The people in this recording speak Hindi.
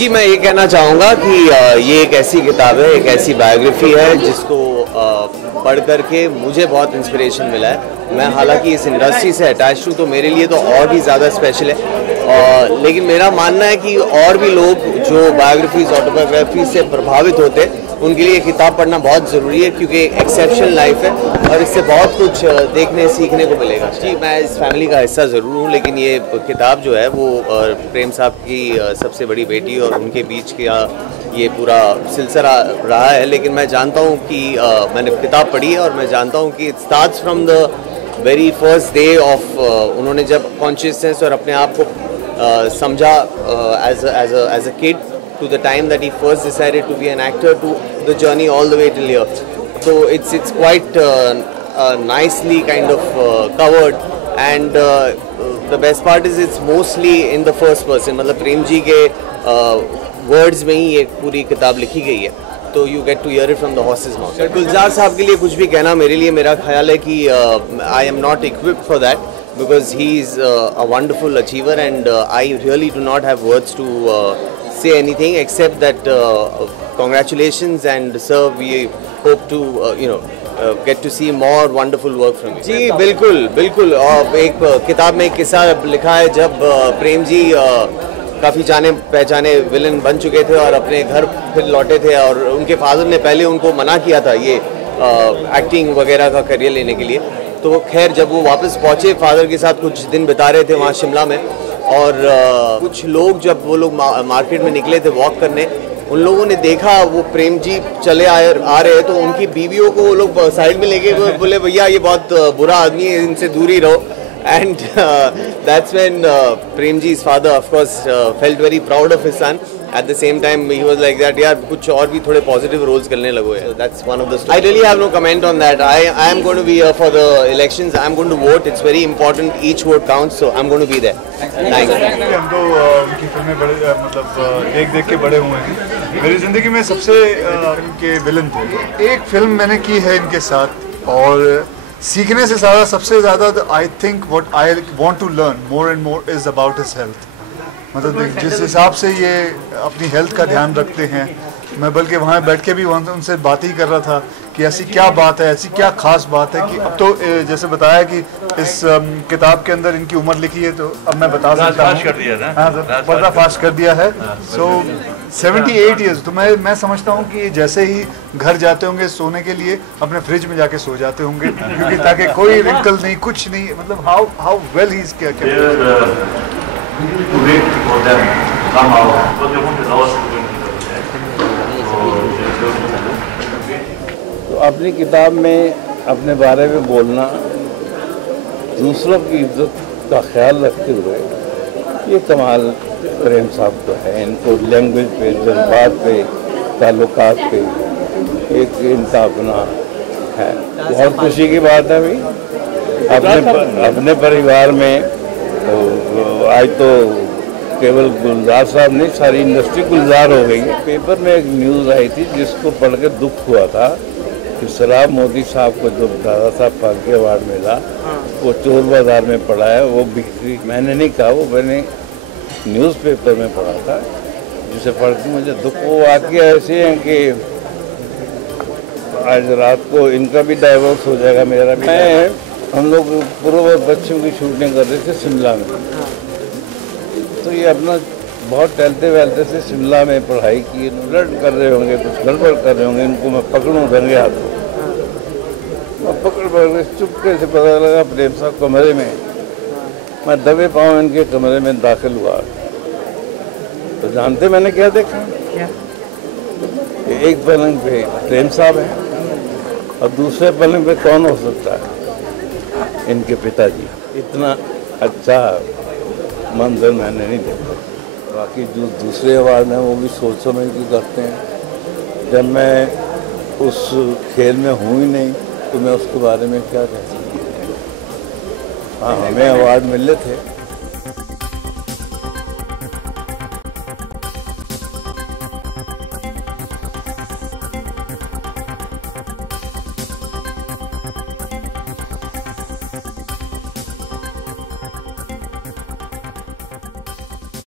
जी, मैं ये कहना चाहूँगा कि ये एक ऐसी किताब है, एक ऐसी बायोग्राफी है जिसको पढ़ कर के मुझे बहुत इंस्पिरेशन मिला है। मैं हालांकि इस इंडस्ट्री से अटैच हूँ तो मेरे लिए तो और भी ज़्यादा स्पेशल है, लेकिन मेरा मानना है कि और भी लोग जो बायोग्राफीज ऑटोबायोग्राफी से प्रभावित होते हैं उनके लिए किताब पढ़ना बहुत ज़रूरी है, क्योंकि एक्सेप्शनल लाइफ है और इससे बहुत कुछ देखने सीखने को मिलेगा। जी, मैं इस फैमिली का हिस्सा ज़रूर हूँ, लेकिन ये किताब जो है वो प्रेम साहब की सबसे बड़ी बेटी और उनके बीच का ये पूरा सिलसिला रहा है। लेकिन मैं जानता हूँ कि मैंने किताब पढ़ी है और मैं जानता हूँ कि it starts from the very first day of उन्होंने जब कॉन्शियसनेस और अपने आप को समझा as a kid to the time that he first decided to be an actor, to the journey all the way till here. So it's quite nicely kind of covered, and the best part is it's mostly in the first person. मतलब प्रेम जी के words में ही ये पूरी किताब लिखी गई है, तो you get to hear it from the horse's mouth. गुलजार साहब के लिए कुछ भी कहना मेरे लिए, मेरा ख्याल है कि I am not equipped for that because he is a wonderful achiever, and I really do not have words to say anything except that congratulations, and sir, we hope to get to see more wonderful work from you. जी बिल्कुल बिल्कुल, और एक किताब में एक किस्सा लिखा है जब प्रेम जी काफ़ी जाने पहचाने विलन बन चुके थे और अपने घर फिर लौटे थे, और उनके फादर ने पहले उनको मना किया था ये एक्टिंग वगैरह का करियर लेने के लिए। तो खैर जब वो वापस पहुँचे, फादर के साथ कुछ दिन बिता रहे थे वहाँ शिमला में, और कुछ लोग जब वो लोग मार्केट में निकले थे वॉक करने, उन लोगों ने देखा वो प्रेम जी चले आ रहे हैं, तो उनकी बीवियों को वो लोग साइड में लेके बोले भैया ये बहुत बुरा आदमी है, इनसे दूर ही रहो। And that's when Prem ji's father of course felt very proud of his son. At the same time he was like that, यार कुछ और भी थोड़े पॉजिटिव रोल्स करने लगो है। So that's one of the stories. I really have no comment on that. I am going to be here for the elections. I am going to vote. It's very important. Each vote counts. So I'm going to be there. Thanks. हम तो उनकी फिल्में बड़े मतलब देख के बड़े हुए हैं। मेरी ज़िंदगी में सबसे इनके विलन थे। एक फिल्म मैंने की है इनके साथ, और सीखने से ज़्यादा सबसे ज़्यादा I think what I want to learn more and more is about his health. मतलब जिस हिसाब से ये अपनी हेल्थ का ध्यान रखते हैं, मैं बल्कि वहाँ बैठ के भी वहाँ उनसे बात ही कर रहा था कि ऐसी क्या बात है, ऐसी क्या खास बात है कि अब तो जैसे बताया कि इस किताब के अंदर इनकी उम्र लिखी है, तो अब मैं बता सकता हूँ। हाँ, पर्दाफाश कर दिया है। सो 78 ईयर्स। तो मैं समझता हूँ कि जैसे ही घर जाते होंगे सोने के लिए, अपने फ्रिज में जाके सो जाते होंगे, क्योंकि ताकि कोई रिंकल नहीं, कुछ नहीं, मतलब हाउ वेल ही इज क्या तो अपनी किताब में अपने बारे में बोलना, दूसरों की इज्जत का ख्याल रखते हुए, ये कमाल प्रेम साहब को है। इनको लैंग्वेज पे, जज्बात पे, ताल्लुकात पे एक इनका अपना है। बहुत खुशी की बात है भाई, अपने परिवार में आज तो केवल गुलजार साहब नहीं, सारी इंडस्ट्री गुलजार हो गई है। पेपर में एक न्यूज़ आई थी जिसको पढ़ के दुख हुआ था कि शराब मोदी साहब को जो दादा साहब फाल्के अवार्ड मिला, वो चोर बाजार में पड़ा है, वो बिक्री। मैंने नहीं कहा, वो मैंने न्यूज़पेपर में पढ़ा था, जिसे पढ़ के मुझे दुख। वो वाक़या ऐसे हैं कि आज रात को इनका भी डाइवोर्स हो जाएगा, मेरा भी। हम लोग पूर्व और पश्चिम की शूटिंग कर रहे थे शिमला में, तो ये अपना बहुत टहलते वहलते से शिमला में पढ़ाई की, लड़ कर रहे होंगे, कुछ गड़बड़ कर रहे होंगे, इनको मैं पकड़ूँ रंगे हाथों। मैं पकड़ चुपके से पता लगा प्रेम साहब कमरे में, मैं दबे पाँव इनके कमरे में दाखिल हुआ। तो जानते मैंने क्या देखा? एक पलंग पे प्रेम साहब हैं और दूसरे पलंग पे कौन हो सकता है? इनके पिताजी। इतना अच्छा मंजर मैंने नहीं देखा। बाकी जो दूसरे अवार्ड हैं वो भी सोच समझ के करते हैं। जब मैं उस खेल में हूँ ही नहीं तो मैं उसके बारे में क्या कह सकता हूँ। हाँ, हमें अवार्ड मिले थे,